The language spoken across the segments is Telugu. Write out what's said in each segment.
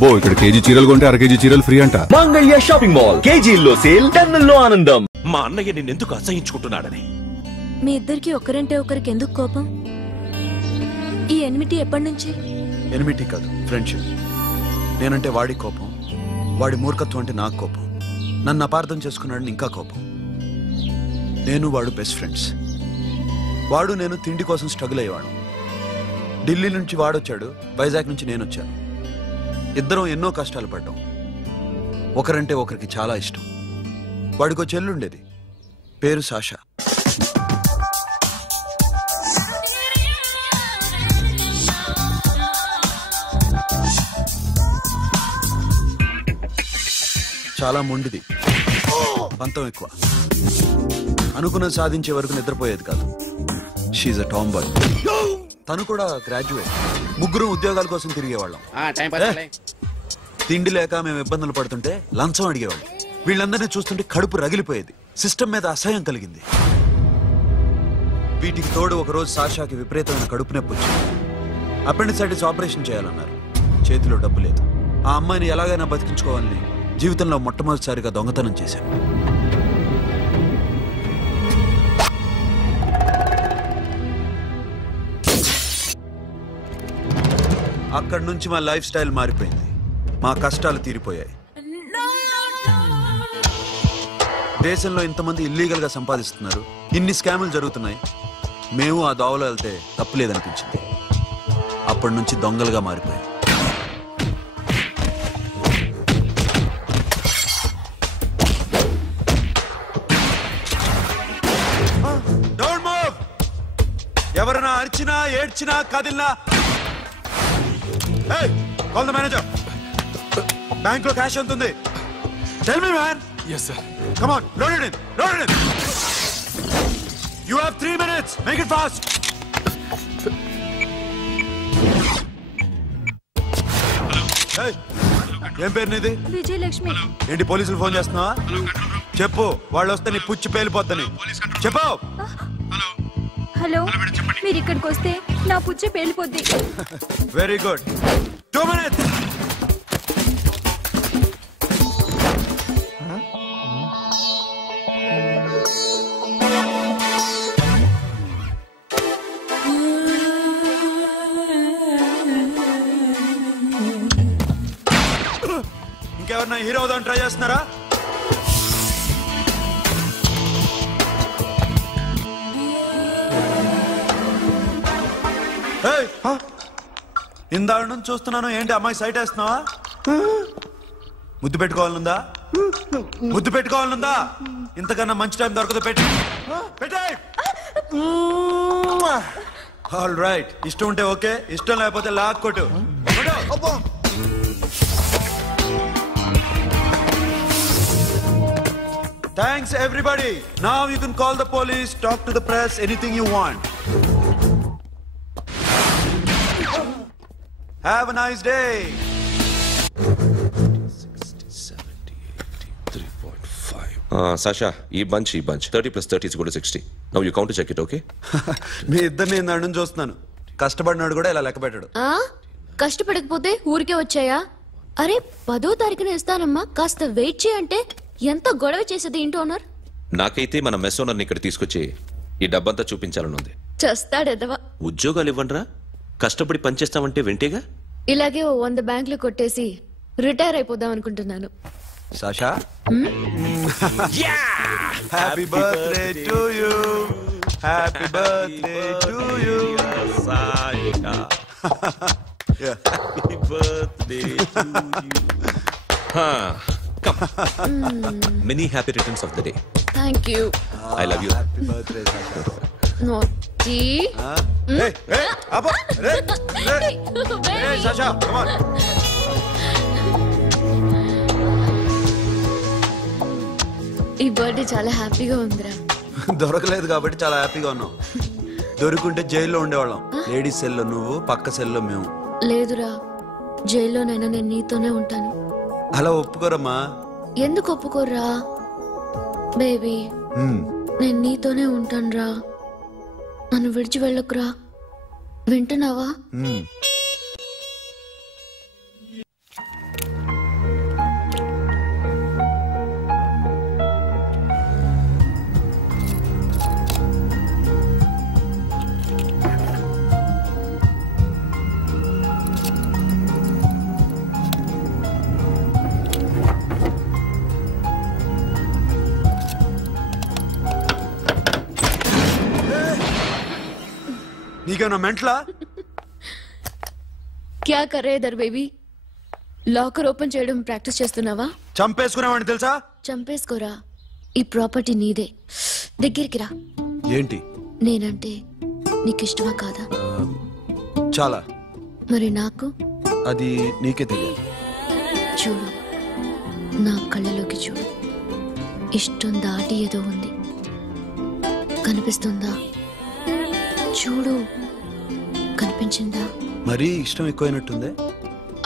అబ్బో ఇక్కడ కేజీ చీరలు కొంటే అర కేజీ చీరలు ఫ్రీ అంట. మంగళ్య షాపింగ్ మాల్, కేజీల్లో సేల్, టన్నుల్లో ఆనందం. మా అన్నయ్య నిన్నెందుకు అసహించుకుంటున్నాడని. మీ ఇద్దరికి ఒకరంటే ఒకరికి ఎందుకు కోపం? ఈ ఎనిమిటీ ఎప్పటి నుంచి? ఎనిమిటీ కాదు, ఫ్రెండ్షిప్. నేనంటే వాడి కోపం, వాడి మూర్ఖత్వం అంటే నాకు కోపం. నన్ను అపార్థం చేసుకున్నాడని ఇంకా కోపం. నేను వాడు బెస్ట్ ఫ్రెండ్స్. వాడు నేను తిండి కోసం స్ట్రగుల్ అయ్యేవాడు. ఢిల్లీ నుంచి వాడొచ్చాడు, వైజాగ్ నుంచి నేను వచ్చాను. ఇద్దరం ఎన్నో కష్టాలు పడ్డాం. ఒకరంటే ఒకరికి చాలా ఇష్టం. వాడికో చెల్లుండేది, పేరు సాషా. చాలా మొండిది, పంతం ఎక్కువ. అనుకున్నది సాధించే వరకు నిద్రపోయేది కాదు. She's a tomboy. తను కూడా గ్రాడ్యుయేట్. ముగ్గురు ఉద్యోగాల కోసం తిరిగేవాళ్ళం. తిండి లేక మేము ఇబ్బందులు పడుతుంటే లంచం అడిగేవాళ్ళం. వీళ్ళందరినీ చూస్తుంటే కడుపు రగిలిపోయేది. సిస్టమ్ మీద అసహ్యం కలిగింది. వీటికి తోడు ఒకరోజు సాషాకి విపరీతమైన కడుపు నొప్పి వచ్చింది. అపెండిసైటిస్ ఆపరేషన్ చేయాలన్నారు. చేతిలో డబ్బు లేదు. ఆ అమ్మాయిని ఎలాగైనా బతికించుకోవాలని జీవితంలో మొట్టమొదటిసారిగా దొంగతనం చేశాను. అక్కడి నుంచి మా లైఫ్ స్టైల్ మారిపోయింది. మా కష్టాలు తీరిపోయాయి. దేశంలో ఇంతమంది ఇల్లీగల్ గా సంపాదిస్తున్నారు, ఇన్ని స్కాములు జరుగుతున్నాయి. మేము ఆ దోవలో వెళ్తే తప్పులేదనిపించింది. అప్పటి నుంచి దొంగలుగా మారిపోయాం. ఎవరైనా అరిచినా ఏడ్చినా కదిలినా కాల్ ద మేనేజర్. బ్యాంక్ లో క్యాష్ ఎంత ఉంది? Tell me man. yes sir. come on, load it in, load it in. you have 3 minutes, make it fast. hey, ఏం పేరు నీది? విజయలక్ష్మి. ఏంటి పోలీసులు ఫోన్ చేస్తున్నావా? చెప్పు, వాళ్ళు వస్తే నీ పుచ్చి పేలిపోద్దని చెప్పు. హలో, మీరు ఇక్కడికి వస్తే నా పుచ్చే పేలిపోద్ది. Very good. 2 minutes. ఇంకెవరన్నా హీరో అవుదాం ట్రై చేస్తున్నారా? ఇందాక నుంచి చూస్తున్నాను, ఏంటి అమ్మాయి సైట్ వేస్తున్నావా? ముద్దు పెట్టుకోవాలనుందా? ముద్దు పెట్టుకోవాలనుందా? ఇంతకన్నా మంచి టైం దొరకదు. పెట్టే. ఆల్ రైట్, ఇష్టం ఉంటే ఓకే, ఇష్టం లేకపోతే లాక్ కొట్టు. Thanks everybody. Now you can call the police, talk to the press, anything you want. Have a nice day. 'Sasha, ఈ bunch 30 + 30 = 60. Now you count to check it, okay? మీ ఇద్దరిని నేను నన్ను చూస్తున్నాను. కష్టపడినాడు కూడా ఇలా లెక్క పెట్టాడు. కష్టపడకపోతే ఊరికే వచ్చాయా? అరే 10వ తారీఖున ఇస్తానమ్మా, కాస్త వెయిట్ చేయంటే ఎంత గొడవ చేసేది ఇంటి ఓనర్. నాకైతే మన మెస్ ఓనర్ని ఇక్కడ తీసుకొచ్చి ఈ డబ్బంతా చూపించాలని ఉంది. చేస్తాడెదవా. ఉద్యోగాలు ఇవ్వండిరా, కష్టపడి పనిచేస్తామంటే వింటేగా. ఇలాగే 100 బ్యాంకులు కొట్టేసి రిటైర్ అయిపోదాం అనుకుంటున్నాను. Sasha, happy birthday to you. Happy birthday to you Sasha. Happy birthday to you. Come. Many happy returns of the day. Thank you. I love you. Happy birthday, Sasha. Naughty. Hey, Abba. Hey, Sasha, come on. ఈ బర్త్డే చాలా హ్యాపీగా ఉందిరా. దొరకలేదు కాబట్టి చాలా హ్యాపీగా ఉన్నాం. దొరుకుంటే జైల్లో ఉండేవాళ్ళం. లేడీస్ సెల్లో నువ్వు, పక్క సెల్లో మేము. లేదురా, జైల్లోనైనా నేను నీతోనే ఉంటాను. అలా ఒప్పుకోరమ్మా. ఎందుకు ఒప్పుకోర్రా బేబీ? నేను నీతోనే ఉంటాను రా, నన్ను విడిచి వెళ్ళకురా. వింటున్నావా? నీకేమన్నా మెంట్లా? క్యా కరే దర్ బేబీ? లాకర్ ఓపెన్ చేయడం ప్రాక్టీస్ చేస్తున్నావా? చంపేసుకునేవాడిని తెలుసా? చంపేసుకోరా, ఈ ప్రాపర్టీ నీదే. దగ్గరికి రా. ఏంటి? నేనంటే నీకు ఇష్టమా కాదా? చాలా. మరి నాకు? అది నీకే తెలియాలి. చూడు, నా కళ్ళలోకి చూడు. ఇష్టం దాటి ఏదో ఉంది, కనిపిస్తుందా? చూడు, కనిపించిందా? మరీ ఇష్టం ఎక్కువైనట్టుందే.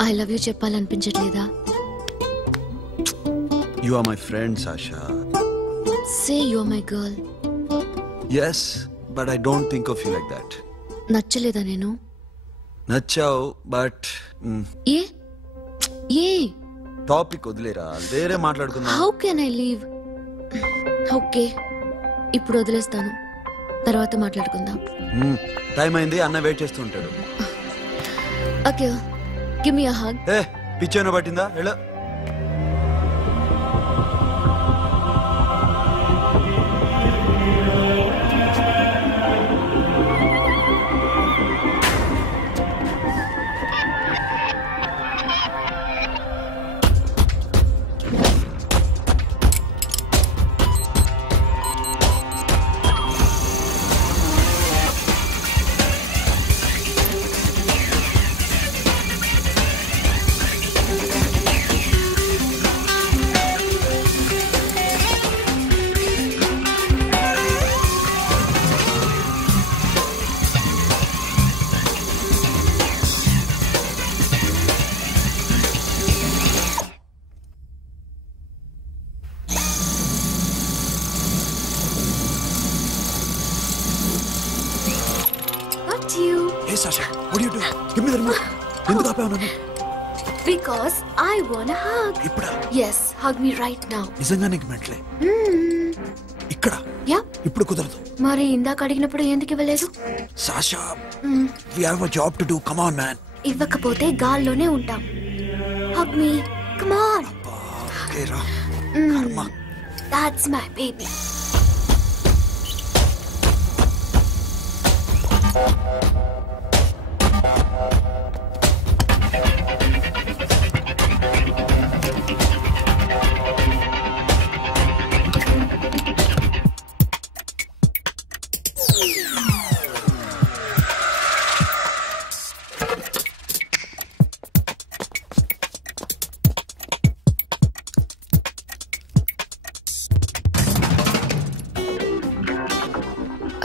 ఐ లవ్ యూ చెప్పాలనిపించట్లేదా? You are my friend Sasha. Say you are my girl. yes but I don't think of you like that. నచ్చలేదా నేను? నచ్చావు బట్ ఏ ఏ టాపిక్ వదిలేరా, వేరే మాట్లాడుకుందాం. How can I leave? Okay, ఇప్పుడు వదిలేస్తాను, తర్వాత మాట్లాడుకుందాం. టైం అయింది, అన్న వెయిట్ చేస్తూ ఉంటాడు. Okay, give me a hug. ఏ పిచ్చేనో పట్టిందా? ఎలా? Hey Sasha, what are you doing? Give me the remote. ఎందుకు ఆపావు నన్ను? Because I want a hug. ఇప్పుడా? Yes, hug me right now. నిజంగా నీకు మెంట్లే? ఇక్కడ? యా. ఇప్పుడు కుదరదు. మరి ఇందాక అడిగినప్పుడు ఎందుకు ఇవ్వలేదు? Sasha, we have a job to do. Come on man. ఇవ్వకపోతే గాల్లోనే ఉంటాం. Hug me. Come on. Okay రా. కర్మ. That's my baby.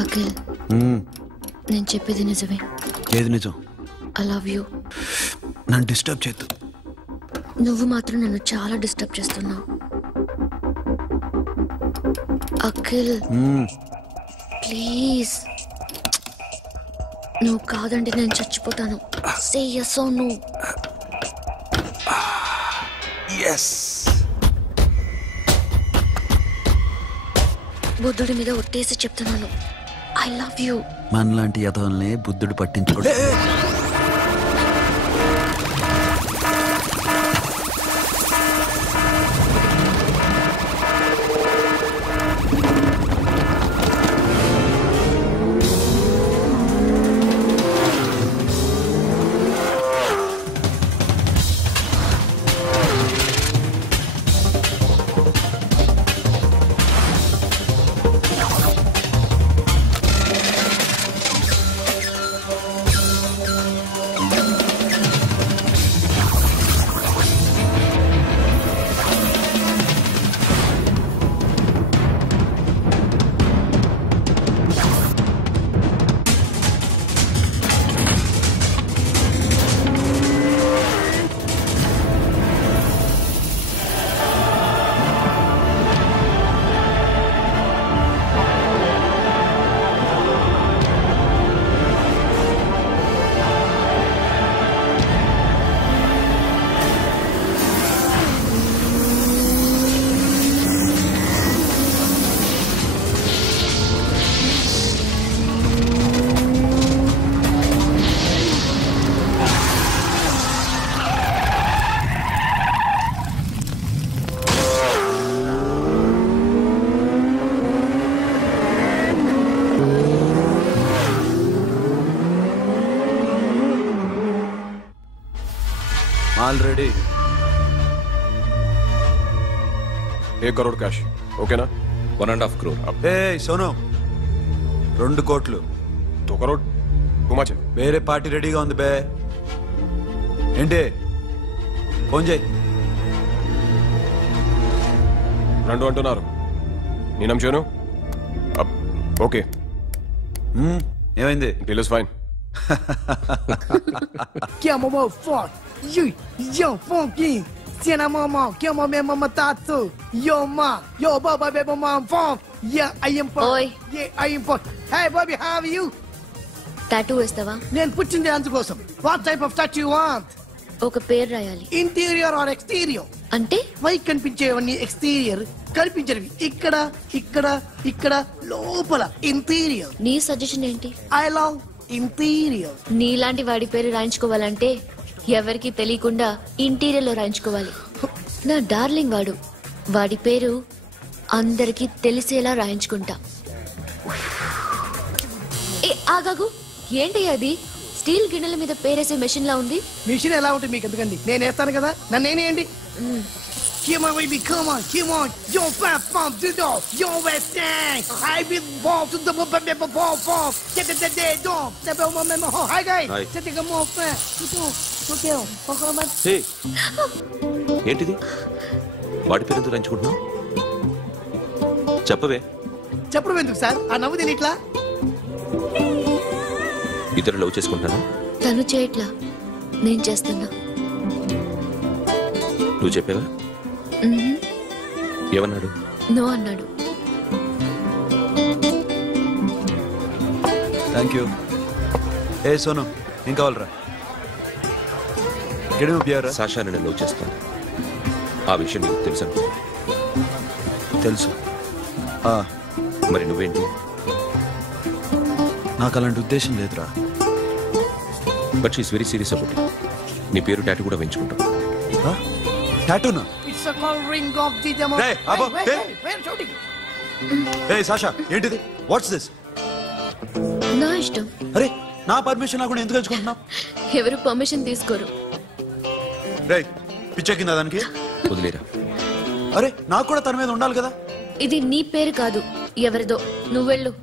అఖిల్, నేను చెప్పేది నిజమే. ఏది నిజం? I love you. నన్ను డిస్టర్బ్ చేయొద్దు. నువ్వు మాత్రం నన్ను చాలా డిస్టర్బ్ చేస్తున్నావు. అఖిల్ ప్లీజ్, నువ్వు కాదండి నేను చచ్చిపోతాను. సే yes or no. yes. బుద్ధుడి మీద ఒట్టేసి చెప్తున్నాను, ఐ లవ్ యూ. మనలాంటి యథోల్ని బుద్ధుడు పట్టించుకోడు. రెడీ 1 crore క్యాష్ ఓకేనా 1.5 crore. ఏ సోను 2 కోట్లు 2 crore టూ మచ్ వేరే పార్టీ రెడీగా ఉంది బే ఏంటి ఫోన్ చేయి 2 అంటున్నారు నేనేం చేయను ఓకే ఏమైంది deal is fine Que é mamão forte. Yo, funky. Se na mamão, que é mamão mamão tato. Yo, ma. Yo, baba, baby, mom, funk. Yeah, I am funk. Oi. Yeah, I am funk. Hey, Bobby, how are you? Tattoo వేస్తావా? నేను పుట్టింది అందుకోసం. What type of tattoo you want? ఒక పేరు రాయాలి. Interior or exterior? అంటే పైకి కనిపించేవన్నీ ఎక్స్టీరియర్, కనిపించేవి ఇక్కడ ఇక్కడ ఇక్కడ లోపల ఇంటీరియర్. నీ సజెషన్ ఏంటి? I love interior. నీలాంటి వాడి పేరు రాయించుకోవాలంటే ఎవరికి తెలియకుండా ఇంటీరియర్ లో రాయించుకోవాలి. నా డార్లింగ్ వాడు, వాడి పేరు అందరికి తెలిసేలా రాయించుకుంటా. ఏ ఆగాగు, ఏంటి అది? స్టీల్ గిన్నెల మీద పేరేసే మెషిన్ లా ఉంది. మిషన్ ఎలా ఉంటుంది మీకు ఎందుకండి, నేను వేస్తాను కదా, నన్ను నేనేయండి. Come on, baby, come on, come on. Yo, fat pump, do do. Yo, West End. I be ball to the ball, ball. Get the day, dog. The bell, my memo. Hi, guys. Hi. Set the more fat. Okay, హే ఏంటిది వాడి పేరు ఎందుకు రంచుకుంటున్నావు చెప్పవే చెప్పడం ఎందుకు సార్? ఆ నవ్వు తెలియట్లా? ఇతరు లవ్ చేసుకుంటానా తను చేయట్లా, నేను చేస్తున్నా. నువ్వు చెప్పావా ఏమన్నాడు నో అన్నాడు. Thank you. ఏ సోను ఏం కావాలరా? గడిమ బియారా? సాషా నేను లవ్ చేస్తాను, ఆ విషయం నీకు తెలుసు అనుకో. తెలుసు. మరి నువ్వేంటి? నాకు అలాంటి ఉద్దేశం లేదురా. But she's very serious about it. నీ పేరు టాటూ కూడా వేయించుకుంటాం. టాటూనా? It's a call ring of the demo. Hey, Abba, hey. Wait, shooting. A Sasha ఏంటిది? What's this? నా ఇష్టం. అరే నా పర్మిషన్ లేకుండా ఎందుకు ఎంచుకుంటున్నావు? ఎవరు పర్మిషన్ తీసుకోరు. రే పిచ్చెక్కిందా దానికి? వదిలేరా. అరే నాకు కూడా తన మీద ఉండాలి కదా. ఇది నీ పేరు కాదు, ఎవరిదో. నువ్వెళ్ళు.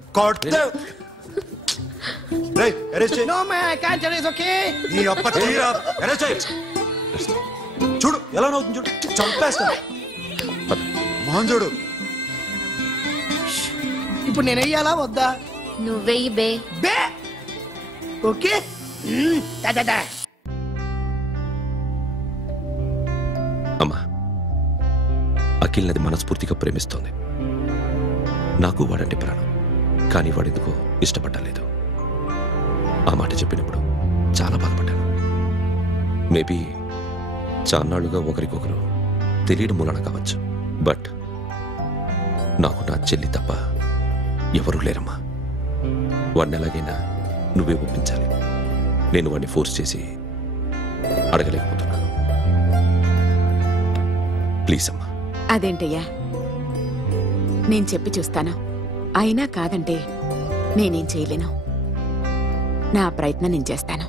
రే అరెస్ట్ చేయి. No man, I can't tell you, it's okay. ఈ అప్ప తీరా అరెస్ట్ చేయి. చూడు ఎలా నవ్వుతుంది, చూడు చంపేస్తా. మోహన్ చూడు. ఇప్పుడు నేను వెయ్యాలా వద్దా? నువ్వెయ్యి బే. బే ఓకే. దా అమ్మా అఖిల్ నది మనస్ఫూర్తిగా ప్రేమిస్తోంది. నాకు వాడంటే ప్రాణం, కానీ వాడెందుకో ఇష్టపడలేదు. ఆ మాట చెప్పినప్పుడు చాలా బాధపడ్డాను. మేబీ చాన్నాళ్ళుగా ఒకరికొకరు తెలియడం మూలన కావచ్చు. బట్ నాకు నా చెల్లి తప్ప ఎవరూ లేరమ్మా. వాడిని ఎలాగైనా నువ్వే ఒప్పించాలి. నేను వాడిని ఫోర్స్ చేసి అడగలేకపోతున్నాను. ప్లీజ్ అమ్మా. అదేంటయ్యా, నేను చెప్పి చూస్తాను. అయినా కాదంటే నేనేం చేయలేను. నా ప్రయత్నం నేను చేస్తాను.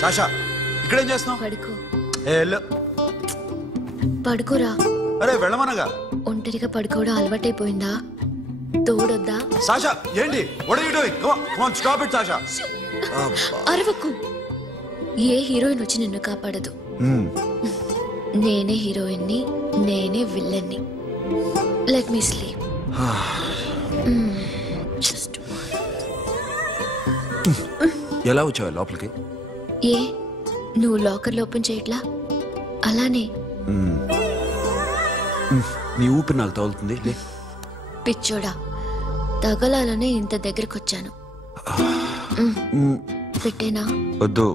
సాషా ఇక్కడేం చేస్తున్నావు? పడుకో. పడుకోరా. అరే వెళ్ళమనగా. ఒంటరిగా పడుకోవడం అలవాటైపోయిందా? తోడొద్దా? సాషా ఏంటి? What are you doing? Come on stop it Sasha. అరవకు. ఏ హీరోయిన్ వచ్చి నిన్ను కాపాడదు. నేనే హీరోయిన్ని, నేనే విల్లన్ని. Let me sleep. ఎలా వచ్చావు లోపలికి? ఏ నువ్వు లాకర్లో ఓపెన్ చేయట్లా? అలానే. నీ ఊపిరి నాకు తగులుతుంది. పిచ్చోడా, తగలాలనే ఇంత దగ్గరకొచ్చాను. పెట్టేనా? వద్దు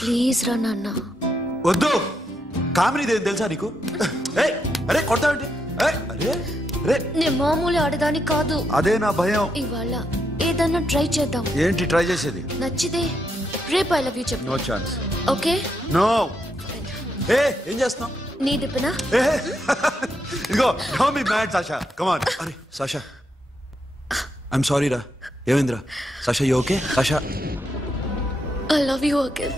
ప్లీజ్ రా నాన్న. వద్దు. కామెడీ తెలుసా నీకు? అరే కొడతావండి. నేను మామూలు ఆడదాని కాదు. అదే నా భయం. ఇవాళ ఏదన్నా ట్రై చేద్దాం. ఏంటి ట్రై చేసేది? నచ్చితే రేపు ఐ లవ్ యూ చెప్పు. No chance. ఓకే? నో. ఏం చేస్తున్నావు? నీ దిప్పునా? ఇదిగో don't be mad Sasha come on. అరే సాషా ఐఎమ్ సారీ రా. ఏమైందిరా Sasha? You okay Sasha? I love you again.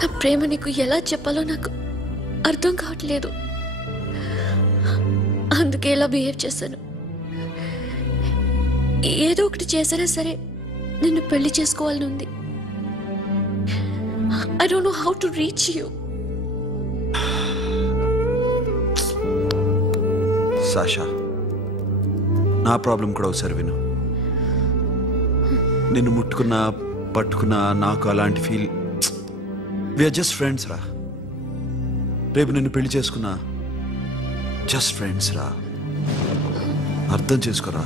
నా ప్రేమ నీకు ఎలా చెప్పాలో నాకు అర్థం కావట్లేదు. అందుకే ఇలా బిహేవ్ చేశాను. ఏదో ఒకటి చేసినా సరే నిన్ను పెళ్లి చేసుకోవాలని ఉంది. I don't know how to reach you. Sasha నా ప్రాబ్లం కూడా ఒకసారి విను. నిన్ను ముట్టుకున్నా పట్టుకున్నా నాకు అలాంటి ఫీల్. వీఆర్ జస్ట్ ఫ్రెండ్స్ రా. రేపు నిన్ను పెళ్లి చేసుకున్నా జస్ట్ ఫ్రెండ్స్ రా. అర్థం చేసుకోరా.